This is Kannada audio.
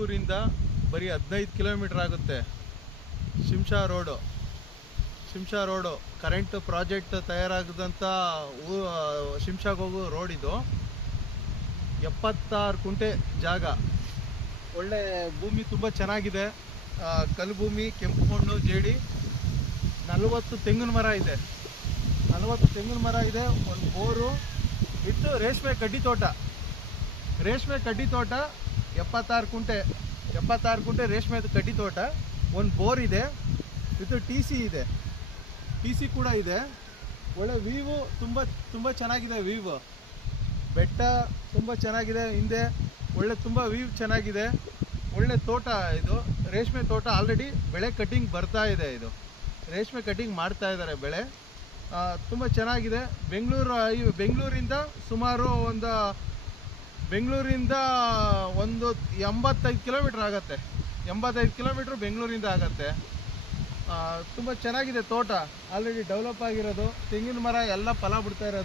ಹುಣಗೂರಿಂದ ಬರೀ 15 ಕಿಲೋಮೀಟ್ರ್ ಆಗುತ್ತೆ. ಶಿಂಷಾ ರೋಡು ಕರೆಂಟ್ ಪ್ರಾಜೆಕ್ಟ್ ತಯಾರಾಗದಂಥ ಶಿಂಷಾಗೆ ಹೋಗೋ ರೋಡ್ ಇದು. 76 ಕುಂಟೆ ಜಾಗ, ಒಳ್ಳೆ ಭೂಮಿ, ತುಂಬ ಚೆನ್ನಾಗಿದೆ. ಕಲ್ಲು ಭೂಮಿ, ಕೆಂಪು ಮಣ್ಣು, ಜೇಡಿ. 40 ತೆಂಗಿನ ಮರ ಇದೆ. 40 ತೆಂಗಿನ ಮರ ಇದೆ. ಒಂದು ಬೋರು ಇಟ್ಟು ರೇಷ್ಮೆ ಕಡ್ಡಿ ತೋಟ. 76 ಕುಂಟೆ ರೇಷ್ಮೆ ಕಡ್ಡಿ ತೋಟ. ಒಂದು ಬೋರ್ ಇದೆ. ಇದು ಟಿ ಸಿ ಕೂಡ ಇದೆ. ಒಳ್ಳೆ ವ್ಯೂ, ತುಂಬ ಚೆನ್ನಾಗಿದೆ. ವ್ಯೂ ಬೆಟ್ಟ ತುಂಬ ಚೆನ್ನಾಗಿದೆ. ಹಿಂದೆ ಒಳ್ಳೆ ತುಂಬ ವ್ಯೂ ಚೆನ್ನಾಗಿದೆ. ಒಳ್ಳೆ ತೋಟ ಇದು. ರೇಷ್ಮೆ ತೋಟ. ಆಲ್ರೆಡಿ ಬೆಳೆ ಕಟಿಂಗ್ ಬರ್ತಾ ಇದೆ. ಇದು ರೇಷ್ಮೆ ಕಟಿಂಗ್ ಮಾಡ್ತಾ ಇದ್ದಾರೆ ಬೆಳೆ. ತುಂಬ ಚೆನ್ನಾಗಿದೆ. ಬೆಂಗಳೂರಿಂದ ಸುಮಾರು ಒಂದು 85 ಕಿಲೋಮೀಟ್ರ್ ಆಗುತ್ತೆ. 85 ಕಿಲೋಮೀಟ್ರ್ ಬೆಂಗಳೂರಿಂದ ಆಗುತ್ತೆ. ತುಂಬ ಚೆನ್ನಾಗಿದೆ ತೋಟ. ಆಲ್ರೆಡಿ ಡೆವಲಪ್ ಆಗಿರೋದು. ತೆಂಗಿನ ಮರ ಎಲ್ಲ ಫಲ ಬಿಡ್ತಾ ಇರೋದು.